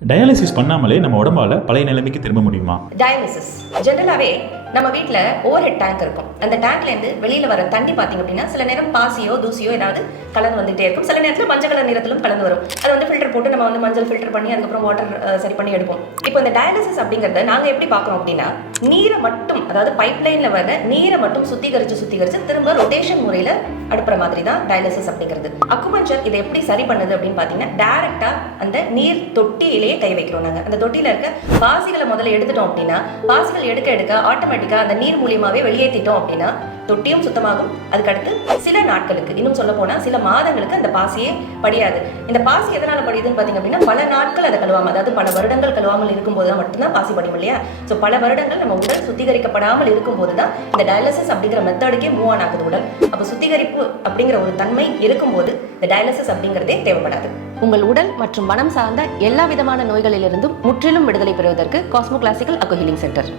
Dialysis பண்ணாமலே நம்ம உடம்பால பழைய நிலைமைக்கு திரும்ப முடியுமா? டயாலிசிஸ் ஜென்ரலாகவே நம்ம வீட்டில் ஓவர் ஹெட் டேங்க் இருக்கும். அந்த டேங்க்லேருந்து வெளியில் வர தண்ணி பார்த்தீங்க அப்படின்னா சில நேரம் பாசியோ தூசியோ ஏதாவது கலந்து வந்துகிட்டே இருக்கும். சில நேரத்தில் மஞ்சள் கலர் நிறத்திலும் கலந்து வரும். அதை வந்து ஃபில்டர் போட்டு நம்ம வந்து மஞ்சள் ஃபில்டர் பண்ணி அதுக்கப்புறம் வாட்டர் சரி பண்ணி எடுப்போம். இப்போ இந்த டயாலிசிஸ் அப்படிங்கிறத நாங்கள் எப்படி பார்க்குறோம் அப்படின்னா நீரை மட்டும் அதாவது பைப் லைனில் வர நீரை மட்டும் சுத்திகரித்து சுத்திகரித்து திரும்ப ரொட்டேஷன் முறையில் அடுப்புற மாதிரி தான் டயாலிசிஸ் அப்படிங்கிறது. அக்குபஞ்சர் இதை எப்படி சரி பண்ணுது அப்படின்னு பார்த்தீங்கன்னா டேரெக்டாக அந்த நீர் தொட்டியிலேயே கை வைக்கிறோம் நாங்கள் அந்த தொட்டியில் இருக்க பாசிகளை முதல்ல எடுத்துட்டோம் அப்படின்னா பாசிகள் எடுக்க எடுக்க ஆட்டோமேட்டிக்காக அந்த நீர் மூலியமாகவே வெளியேற்றிட்டோம் அப்படின்னா தொட்டியும் சுத்தமாகும். அதுக்கடுத்து சில நாட்களுக்கு இன்னும் சொல்ல போனால் சில மாதங்களுக்கு அந்த பாசியே படியாது. இந்த பாசி எதனால் படியுதுன்னு பார்த்தீங்க அப்படின்னா பல நாட்கள் அதை கழுவாமல் அதாவது பல வருடங்கள் கழுவாமல் இருக்கும்போது தான் மட்டும்தான் பாசி படியும் இல்லையா? ஸோ பல வருடங்கள் நம்ம உடல் சுத்திகரிக்கப்படாமல் இருக்கும்போது தான் இந்த டயாலிசிஸ் அப்படிங்கிற மெத்தடுக்கே மூவ் ஆன் ஆகுது உடல். அப்போ சுத்திகரிப்பு அப்படிங்கிற ஒரு தன்மை இருக்கும்போது இந்த டயாலிசிஸ் அப்படிங்கிறதே தேவைப்படாது. உங்கள் உடல் மற்றும் மனம் சார்ந்த எல்லா விதமான நோய்களிலிருந்தும் முற்றிலும் விடுதலை பெறுவதற்கு காஸ்மோ கிளாசிக்கல் அக்கோ ஹீலிங் சென்டர்